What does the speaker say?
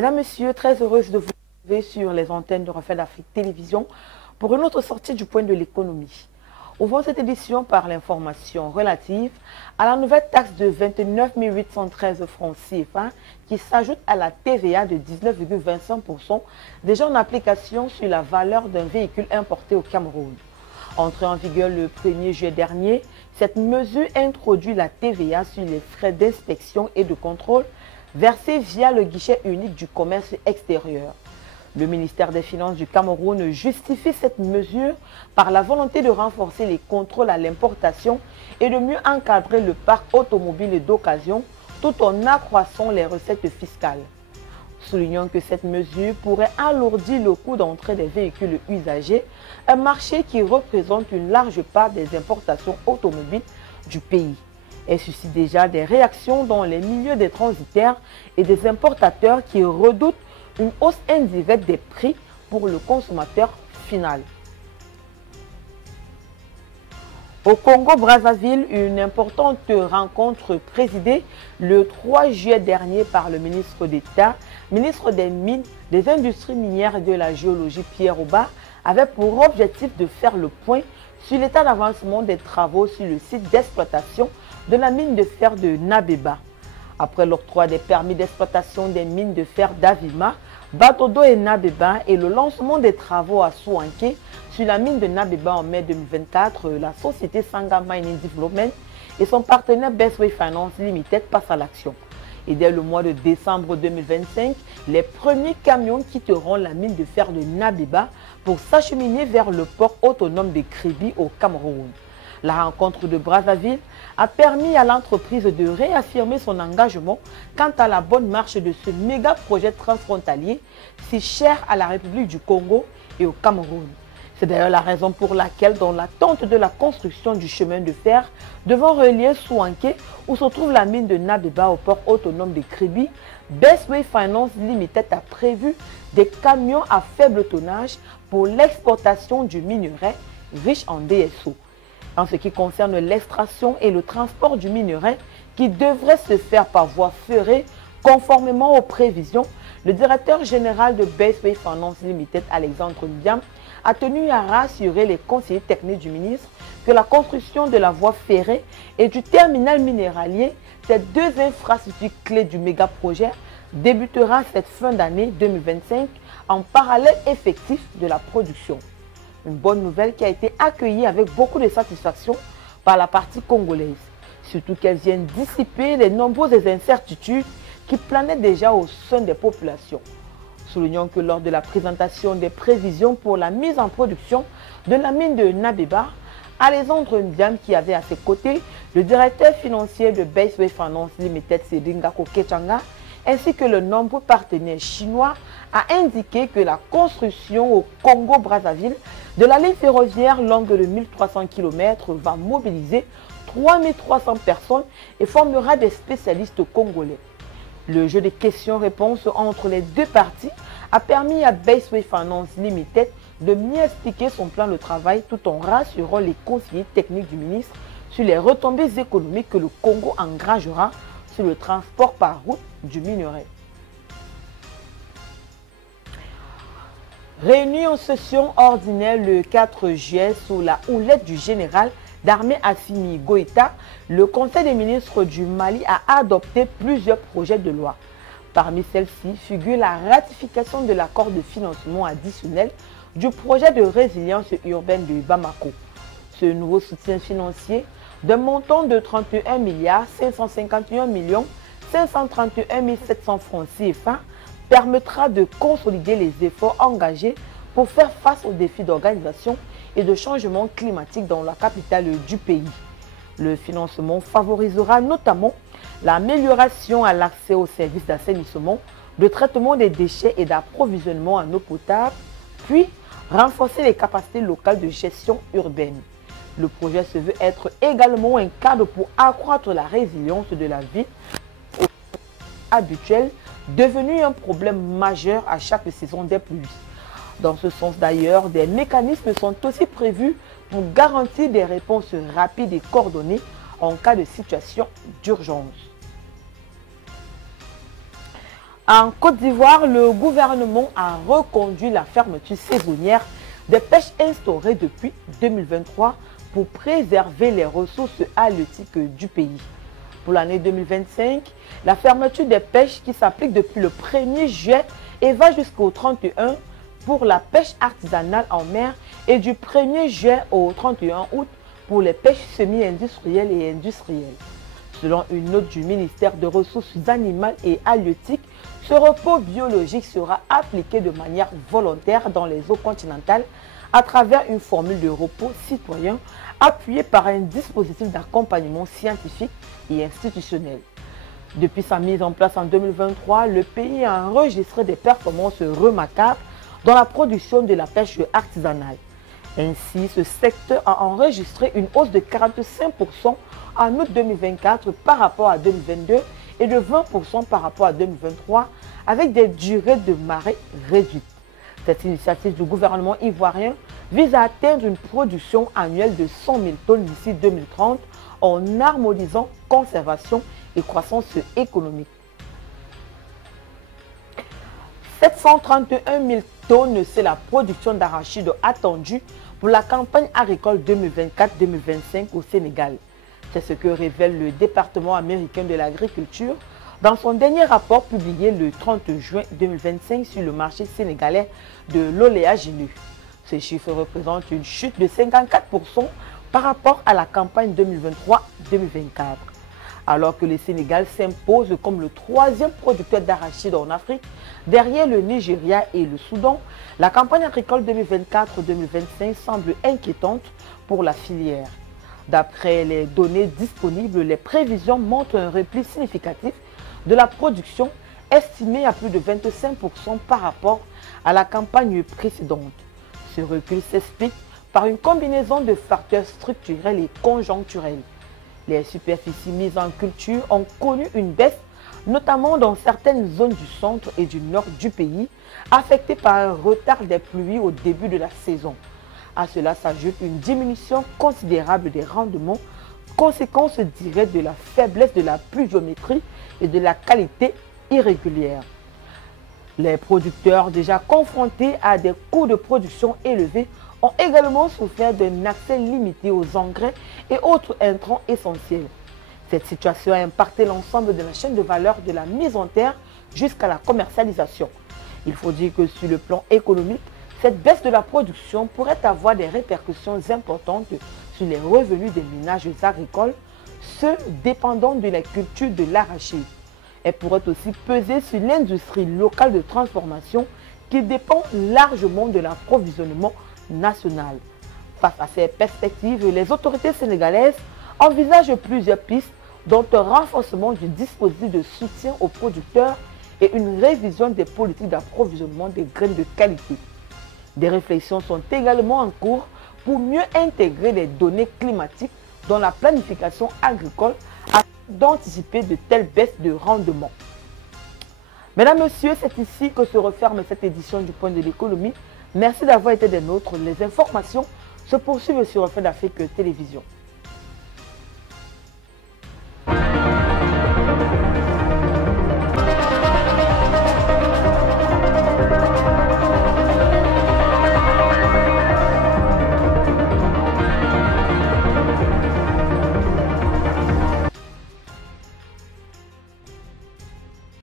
Mesdames, Messieurs, très heureuse de vous retrouver sur les antennes de Reflet d'Afrique Télévision pour une autre sortie du point de l'économie. Ouvrons cette édition par l'information relative à la nouvelle taxe de 29 813 francs CFA qui s'ajoute à la TVA de 19,25% déjà en application sur la valeur d'un véhicule importé au Cameroun. Entrée en vigueur le 1er juillet dernier, cette mesure introduit la TVA sur les frais d'inspection et de contrôle versés via le guichet unique du commerce extérieur. Le ministère des Finances du Cameroun justifie cette mesure par la volonté de renforcer les contrôles à l'importation et de mieux encadrer le parc automobile d'occasion tout en accroissant les recettes fiscales. Soulignons que cette mesure pourrait alourdir le coût d'entrée des véhicules usagés, un marché qui représente une large part des importations automobiles du pays. Elle suscite déjà des réactions dans les milieux des transitaires et des importateurs qui redoutent une hausse indirecte des prix pour le consommateur final. Au Congo-Brazzaville, une importante rencontre présidée le 3 juillet dernier par le ministre d'État, ministre des Mines, des Industries minières et de la Géologie Pierre Oba, avait pour objectif de faire le point sur l'état d'avancement des travaux sur le site d'exploitation de la mine de fer de Nabeba. Après l'octroi des permis d'exploitation des mines de fer d'Avima, Batodo et Nabeba et le lancement des travaux à Souanké sur la mine de Nabeba en mai 2024, la société Sanga Mining Development et son partenaire Bestway Finance Limited passent à l'action. Et dès le mois de décembre 2025, les premiers camions quitteront la mine de fer de Nabeba pour s'acheminer vers le port autonome de Kribi au Cameroun. La rencontre de Brazzaville a permis à l'entreprise de réaffirmer son engagement quant à la bonne marche de ce méga projet transfrontalier si cher à la République du Congo et au Cameroun. C'est d'ailleurs la raison pour laquelle, dans l'attente de la construction du chemin de fer devant relier Souanké, où se trouve la mine de Nabeba au port autonome de Kribi, Bestway Finance Limited a prévu des camions à faible tonnage pour l'exportation du minerai riche en DSO. En ce qui concerne l'extraction et le transport du minerai qui devrait se faire par voie ferrée conformément aux prévisions, le directeur général de Bestway Finance Limited, Alexandre Ndiam, a tenu à rassurer les conseillers techniques du ministre que la construction de la voie ferrée et du terminal minéralier, ces deux infrastructures clés du méga projet, débutera cette fin d'année 2025 en parallèle effectif de la production. Une bonne nouvelle qui a été accueillie avec beaucoup de satisfaction par la partie congolaise, surtout qu'elle vient dissiper les nombreuses incertitudes qui planaient déjà au sein des populations. Soulignons que lors de la présentation des prévisions pour la mise en production de la mine de Nabeba, Alexandre Ndiam, qui avait à ses côtés le directeur financier de Bestway Finance Limited, Sedingako Kechanga, ainsi que le nombreux partenaires chinois, a indiqué que la construction au Congo-Brazzaville de la ligne ferroviaire longue de 1300 km va mobiliser 3300 personnes et formera des spécialistes congolais. Le jeu de questions-réponses entre les deux parties a permis à Bestway Finance Limited de mieux expliquer son plan de travail tout en rassurant les conseillers techniques du ministre sur les retombées économiques que le Congo engagera sur le transport par route du minerai. Réuni en session ordinaire le 4 juillet sous la houlette du général d'armée Assimi Goïta, le Conseil des ministres du Mali a adopté plusieurs projets de loi. Parmi celles-ci figure la ratification de l'accord de financement additionnel du projet de résilience urbaine de Bamako. Ce nouveau soutien financier d'un montant de 31 551 531 700 francs CFA permettra de consolider les efforts engagés pour faire face aux défis d'organisation et de changement climatique dans la capitale du pays. Le financement favorisera notamment l'amélioration à l'accès aux services d'assainissement, de traitement des déchets et d'approvisionnement en eau potable, puis renforcer les capacités locales de gestion urbaine. Le projet se veut être également un cadre pour accroître la résilience de la ville habituelle, devenu un problème majeur à chaque saison des pluies. Dans ce sens d'ailleurs, des mécanismes sont aussi prévus pour garantir des réponses rapides et coordonnées en cas de situation d'urgence. En Côte d'Ivoire, le gouvernement a reconduit la fermeture saisonnière des pêches instaurée depuis 2023 pour préserver les ressources halieutiques du pays. Pour l'année 2025, la fermeture des pêches qui s'applique depuis le 1er juillet et va jusqu'au 31 pour la pêche artisanale en mer et du 1er juillet au 31 août pour les pêches semi-industrielles et industrielles. Selon une note du ministère des Ressources animales et halieutiques, ce repos biologique sera appliqué de manière volontaire dans les eaux continentales à travers une formule de repos citoyen appuyée par un dispositif d'accompagnement scientifique et institutionnel. Depuis sa mise en place en 2023, le pays a enregistré des performances remarquables dans la production de la pêche artisanale. Ainsi, ce secteur a enregistré une hausse de 45% en août 2024 par rapport à 2022 et de 20% par rapport à 2023 avec des durées de marée réduites. Cette initiative du gouvernement ivoirien vise à atteindre une production annuelle de 100 000 tonnes d'ici 2030 en harmonisant conservation et croissance économique. 731 000 tonnes, c'est la production d'arachide attendue pour la campagne agricole 2024-2025 au Sénégal. C'est ce que révèle le département américain de l'agriculture dans son dernier rapport publié le 30 juin 2025 sur le marché sénégalais de l'oléagineux. Ces chiffres représentent une chute de 54% par rapport à la campagne 2023-2024. Alors que le Sénégal s'impose comme le troisième producteur d'arachide en Afrique, derrière le Nigeria et le Soudan, la campagne agricole 2024-2025 semble inquiétante pour la filière. D'après les données disponibles, les prévisions montrent un repli significatif de la production estimée à plus de 25% par rapport à la campagne précédente. Ce recul s'explique par une combinaison de facteurs structurels et conjoncturels. Les superficies mises en culture ont connu une baisse, notamment dans certaines zones du centre et du nord du pays, affectées par un retard des pluies au début de la saison. À cela s'ajoute une diminution considérable des rendements, conséquence directe de la faiblesse de la pluviométrie et de la qualité irrégulière. Les producteurs déjà confrontés à des coûts de production élevés ont également souffert d'un accès limité aux engrais et autres intrants essentiels. Cette situation a impacté l'ensemble de la chaîne de valeur de la mise en terre jusqu'à la commercialisation. Il faut dire que sur le plan économique, cette baisse de la production pourrait avoir des répercussions importantes sur les revenus des ménages agricoles, ceux dépendant de la culture de l'arachide. Elle pourrait aussi peser sur l'industrie locale de transformation qui dépend largement de l'approvisionnement national. Face à ces perspectives, les autorités sénégalaises envisagent plusieurs pistes, dont un renforcement du dispositif de soutien aux producteurs et une révision des politiques d'approvisionnement des graines de qualité. Des réflexions sont également en cours pour mieux intégrer les données climatiques dans la planification agricole afin d'anticiper de telles baisses de rendement. Mesdames, Messieurs, c'est ici que se referme cette édition du Point de l'économie. Merci d'avoir été des nôtres. Les informations se poursuivent sur Reflet d'Afrique Télévision.